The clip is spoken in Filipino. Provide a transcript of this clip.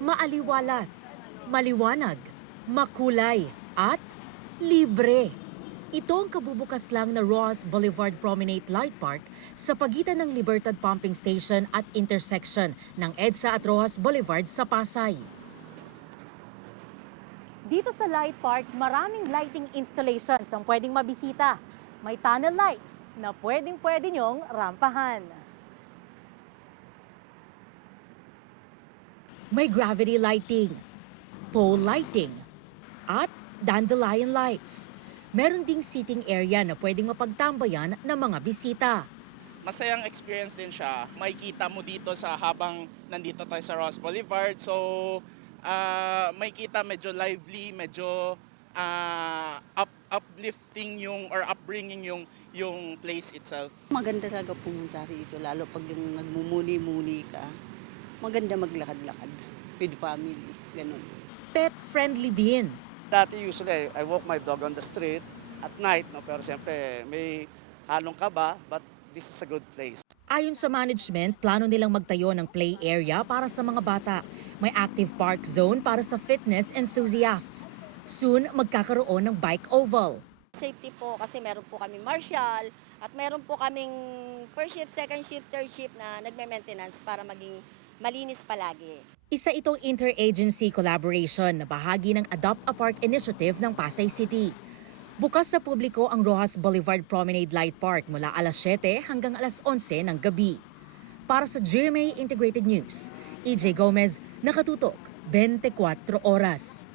Maaliwalas, maliwanag, makulay, at libre. Ito ang kabubukas lang na Roxas Boulevard Promenade Light Park sa pagitan ng Libertad Pumping Station at intersection ng EDSA at Roxas Boulevard sa Pasay. Dito sa Light Park, maraming lighting installations ang pwedeng mabisita. May tunnel lights na pwedeng-pwede nyong rampahan. May gravity lighting, pole lighting, at dandelion lights. Meron ding seating area na pwedeng mapagtambayan ng mga bisita. Masayang experience din siya. Makikita mo dito sa habang nandito tayo sa Roxas Boulevard. So, makikita medyo lively, medyo uplifting or upbringing yung place itself. Maganda talaga pumunta rito, lalo pag yung nagmumuni-muni ka. Maganda maglakad-lakad with family, ganun. Pet-friendly din. Dati usually I walk my dog on the street at night, no? Pero siyempre may halong kaba, but this is a good place. Ayon sa management, plano nilang magtayo ng play area para sa mga bata. May active park zone para sa fitness enthusiasts. Soon, magkakaroon ng bike oval. Safety po kasi meron po kami marshal at meron po kaming first shift, second shift, third shift na nagme-maintenance para maging malinis palagi. Isa itong interagency collaboration na bahagi ng Adopt a Park initiative ng Pasay City. Bukas sa publiko ang Roxas Boulevard Promenade Light Park mula alas 7 hanggang alas 11 ng gabi. Para sa GMA Integrated News, EJ Gomez, nakatutok 24 oras.